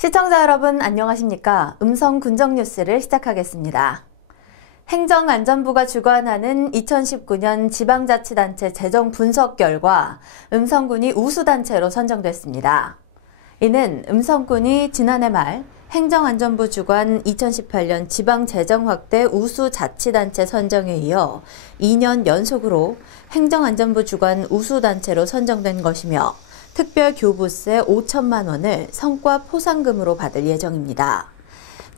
시청자 여러분 안녕하십니까? 음성 군정 뉴스를 시작하겠습니다. 행정안전부가 주관하는 2019년 지방자치단체 재정 분석 결과 음성군이 우수단체로 선정됐습니다. 이는 음성군이 지난해 말 행정안전부 주관 2018년 지방재정확대 우수자치단체 선정에 이어 2년 연속으로 행정안전부 주관 우수단체로 선정된 것이며 특별 교부세 5천만 원을 성과 포상금으로 받을 예정입니다.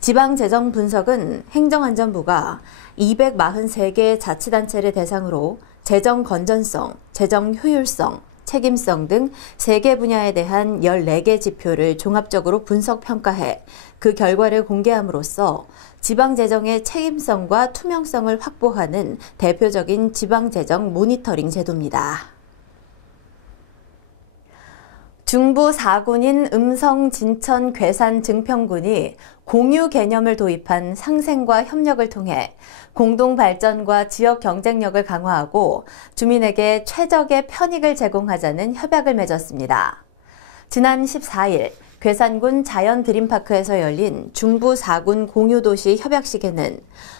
지방재정 분석은 행정안전부가 243개의 자치단체를 대상으로 재정 건전성, 재정 효율성, 책임성 등 3개 분야에 대한 14개 지표를 종합적으로 분석 평가해 그 결과를 공개함으로써 지방재정의 책임성과 투명성을 확보하는 대표적인 지방재정 모니터링 제도입니다. 중부 4군인 음성, 진천, 괴산, 증평군이 공유 개념을 도입한 상생과 협력을 통해 공동 발전과 지역 경쟁력을 강화하고 주민에게 최적의 편익을 제공하자는 협약을 맺었습니다. 지난 14일 괴산군 자연드림파크에서 열린 중부 4군 공유도시 협약식에는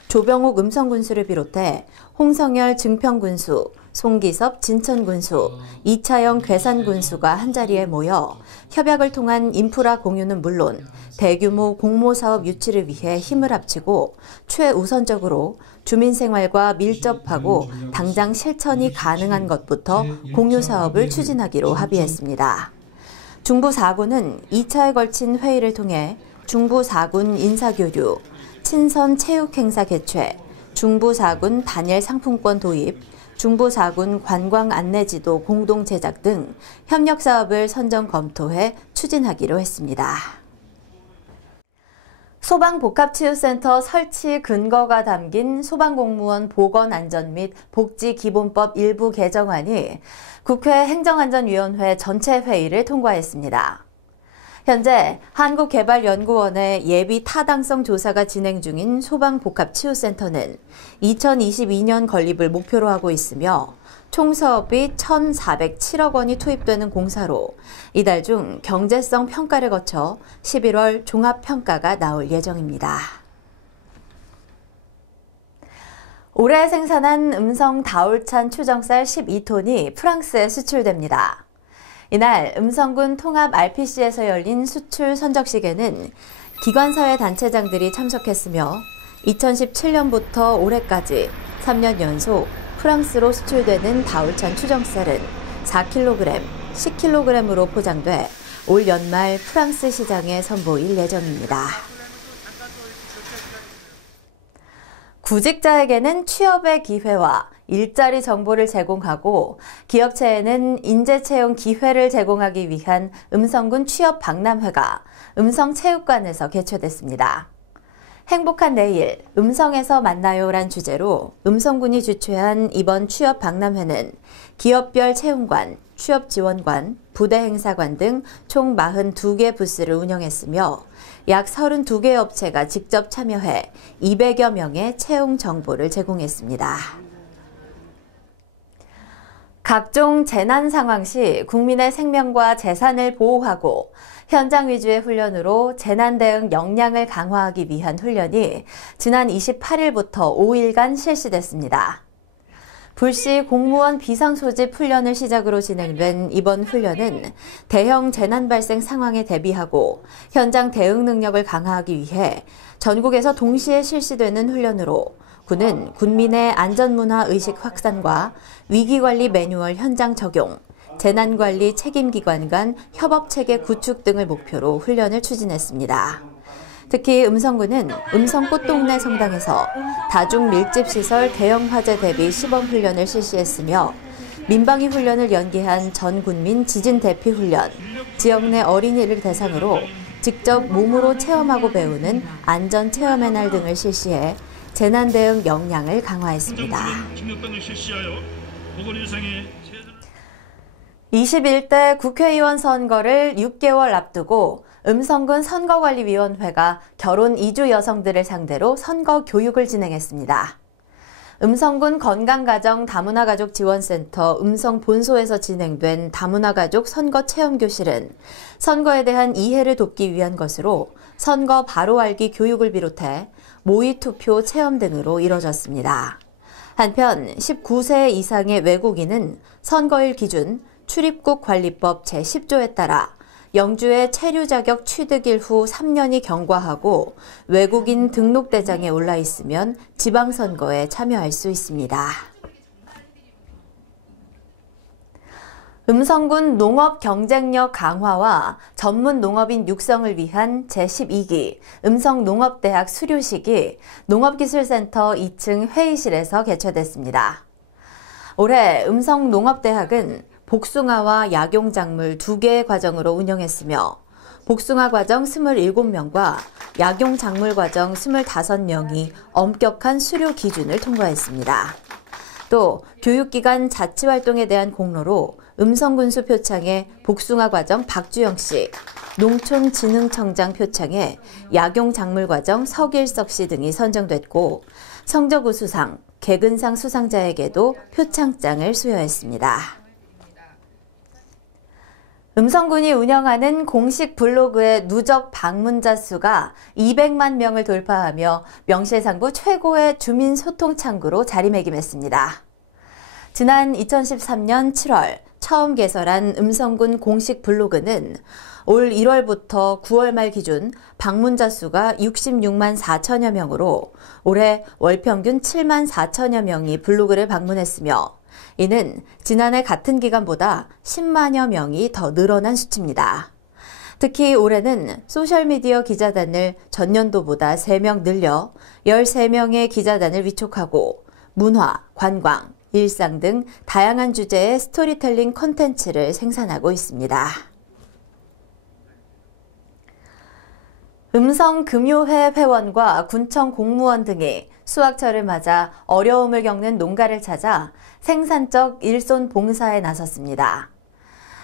조병옥 음성군수를 비롯해 홍성열 증평군수, 송기섭 진천군수, 이차영 괴산군수가 한자리에 모여 협약을 통한 인프라 공유는 물론 대규모 공모사업 유치를 위해 힘을 합치고 최우선적으로 주민생활과 밀접하고 당장 실천이 가능한 것부터 공유사업을 추진하기로 합의했습니다. 중부 4군은 2차에 걸친 회의를 통해 중부 4군 인사교류, 친선 체육행사 개최, 중부 4군 단일 상품권 도입, 중부 4군 관광 안내지도 공동 제작 등 협력 사업을 선정 검토해 추진하기로 했습니다. 소방복합치유센터 설치 근거가 담긴 소방공무원 보건안전 및 복지기본법 일부 개정안이 국회 행정안전위원회 전체 회의를 통과했습니다. 현재 한국개발연구원의 예비 타당성 조사가 진행 중인 소방복합치유센터는 2022년 건립을 목표로 하고 있으며 총 사업비 1,407억 원이 투입되는 공사로 이달 중 경제성 평가를 거쳐 11월 종합평가가 나올 예정입니다. 올해 생산한 음성 다울찬 추정쌀 12톤이 프랑스에 수출됩니다. 이날 음성군 통합 RPC에서 열린 수출 선적식에는 기관사회 단체장들이 참석했으며 2017년부터 올해까지 3년 연속 프랑스로 수출되는 다울찬 추정쌀은 4kg, 10kg으로 포장돼 올 연말 프랑스 시장에 선보일 예정입니다. 구직자에게는 취업의 기회와 일자리 정보를 제공하고 기업체에는 인재 채용 기회를 제공하기 위한 음성군 취업 박람회가 음성체육관에서 개최됐습니다. 행복한 내일, 음성에서 만나요란 주제로 음성군이 주최한 이번 취업 박람회는 기업별 채용관, 취업지원관, 부대행사관 등 총 42개 부스를 운영했으며 약 32개 업체가 직접 참여해 200여 명의 채용 정보를 제공했습니다. 각종 재난 상황 시 국민의 생명과 재산을 보호하고 현장 위주의 훈련으로 재난 대응 역량을 강화하기 위한 훈련이 지난 28일부터 5일간 실시됐습니다. 불시 공무원 비상소집 훈련을 시작으로 진행된 이번 훈련은 대형 재난 발생 상황에 대비하고 현장 대응 능력을 강화하기 위해 전국에서 동시에 실시되는 훈련으로 군은 군민의 안전문화 의식 확산과 위기관리 매뉴얼 현장 적용, 재난관리 책임기관 간 협업체계 구축 등을 목표로 훈련을 추진했습니다. 특히 음성군은 음성꽃동네 성당에서 다중밀집시설 대형 화재 대비 시범 훈련을 실시했으며 민방위 훈련을 연계한 전 군민 지진 대피 훈련, 지역 내 어린이를 대상으로 직접 몸으로 체험하고 배우는 안전체험의 날 등을 실시해 재난 대응 역량을 강화했습니다. 21대 국회의원 선거를 6개월 앞두고 음성군 선거관리위원회가 결혼 이주 여성들을 상대로 선거 교육을 진행했습니다. 음성군 건강가정 다문화가족지원센터 음성본소에서 진행된 다문화가족 선거체험교실은 선거에 대한 이해를 돕기 위한 것으로 선거 바로 알기 교육을 비롯해 모의투표 체험 등으로 이뤄졌습니다. 한편 19세 이상의 외국인은 선거일 기준 출입국 관리법 제10조에 따라 영주의 체류 자격 취득일 후 3년이 경과하고 외국인 등록대장에 올라 있으면 지방선거에 참여할 수 있습니다. 음성군 농업 경쟁력 강화와 전문 농업인 육성을 위한 제12기 음성농업대학 수료식이 농업기술센터 2층 회의실에서 개최됐습니다. 올해 음성농업대학은 복숭아와 약용작물 2개의 과정으로 운영했으며 복숭아 과정 27명과 약용작물 과정 25명이 엄격한 수료 기준을 통과했습니다. 또 교육기관 자치활동에 대한 공로로 음성군수 표창에 복숭아 과정 박주영 씨, 농촌진흥청장 표창에 약용작물 과정 서길석 씨 등이 선정됐고 성적우수상, 개근상 수상자에게도 표창장을 수여했습니다. 음성군이 운영하는 공식 블로그의 누적 방문자 수가 200만 명을 돌파하며 명실상부 최고의 주민 소통 창구로 자리매김했습니다. 지난 2013년 7월 처음 개설한 음성군 공식 블로그는 올 1월부터 9월 말 기준 방문자 수가 66만 4천여 명으로 올해 월 평균 7만 4천여 명이 블로그를 방문했으며 이는 지난해 같은 기간보다 10만여 명이 더 늘어난 수치입니다. 특히 올해는 소셜미디어 기자단을 전년도보다 3명 늘려 13명의 기자단을 위촉하고 문화, 관광, 일상 등 다양한 주제의 스토리텔링 콘텐츠를 생산하고 있습니다. 음성금요회 회원과 군청 공무원 등이 수확철을 맞아 어려움을 겪는 농가를 찾아 생산적 일손 봉사에 나섰습니다.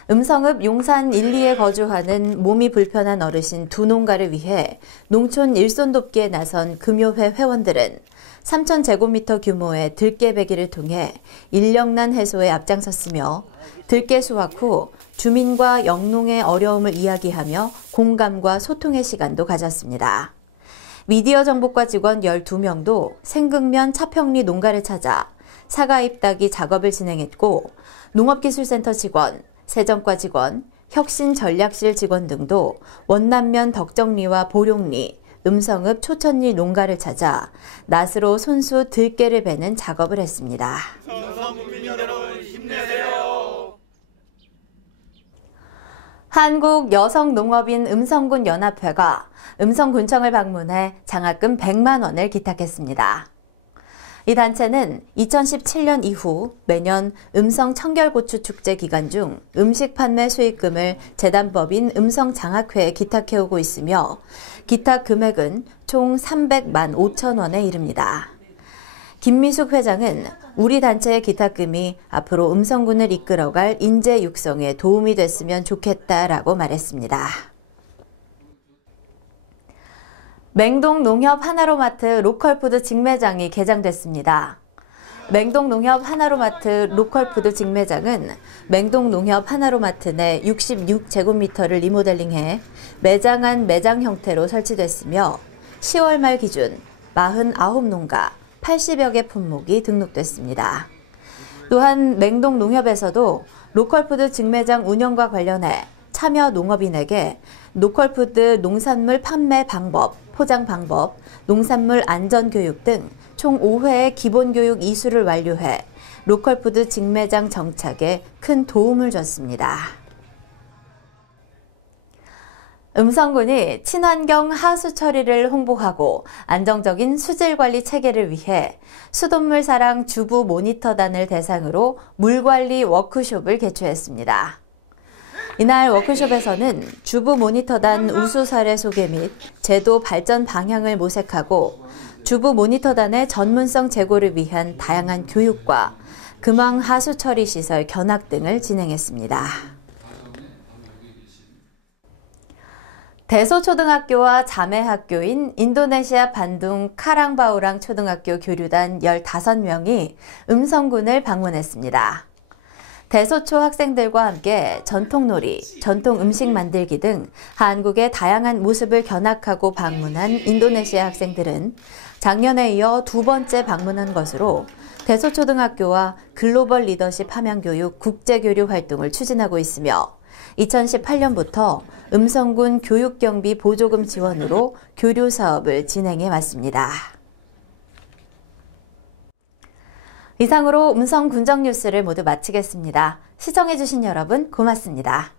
음성읍 용산 1, 2에 거주하는 몸이 불편한 어르신 2농가를 위해 농촌 일손 돕기에 나선 금요회 회원들은 3,000제곱미터 규모의 들깨 배기를 통해 인력난 해소에 앞장섰으며 들깨 수확 후 주민과 영농의 어려움을 이야기하며 공감과 소통의 시간도 가졌습니다. 미디어 정보과 직원 12명도 생극면 차평리 농가를 찾아 사과 잎 따기 작업을 진행했고 농업기술센터 직원, 세정과 직원, 혁신전략실 직원 등도 원남면 덕정리와 보룡리, 음성읍 초천리 농가를 찾아 낫으로 손수 들깨를 베는 작업을 했습니다. 음성국민 여러분 힘내세요. 한국여성농업인 음성군 연합회가 음성군청을 방문해 장학금 100만 원을 기탁했습니다. 이 단체는 2017년 이후 매년 음성 청결고추 축제 기간 중 음식 판매 수익금을 재단법인 음성장학회에 기탁해오고 있으며 기탁 금액은 총 300만 5천 원에 이릅니다. 김미숙 회장은 우리 단체의 기탁금이 앞으로 음성군을 이끌어갈 인재 육성에 도움이 됐으면 좋겠다라고 말했습니다. 맹동농협 하나로마트 로컬푸드 직매장이 개장됐습니다. 맹동농협 하나로마트 로컬푸드 직매장은 맹동농협 하나로마트 내 66제곱미터를 리모델링해 매장 안 매장 형태로 설치됐으며 10월 말 기준 49농가 80여 개 품목이 등록됐습니다. 또한 맹동농협에서도 로컬푸드 직매장 운영과 관련해 참여 농업인에게 로컬푸드 농산물 판매 방법, 포장 방법, 농산물 안전교육 등 총 5회의 기본교육 이수를 완료해 로컬푸드 직매장 정착에 큰 도움을 줬습니다. 음성군이 친환경 하수 처리를 홍보하고 안정적인 수질 관리 체계를 위해 수돗물 사랑 주부 모니터단을 대상으로 물관리 워크숍을 개최했습니다. 이날 워크숍에서는 주부 모니터단 우수 사례 소개 및 제도 발전 방향을 모색하고 주부 모니터단의 전문성 제고를 위한 다양한 교육과 금왕 하수 처리 시설 견학 등을 진행했습니다. 대소초등학교와 자매학교인 인도네시아 반둥 카랑바우랑 초등학교 교류단 15명이 음성군을 방문했습니다. 대소초 학생들과 함께 전통놀이, 전통 음식 만들기 등 한국의 다양한 모습을 견학하고 방문한 인도네시아 학생들은 작년에 이어 2번째 방문한 것으로 대소초등학교와 글로벌 리더십 함양교육 국제교류 활동을 추진하고 있으며 2018년부터 음성군 교육경비 보조금 지원으로 교류 사업을 진행해 왔습니다. 이상으로 음성 군정 뉴스를 모두 마치겠습니다. 시청해주신 여러분 고맙습니다.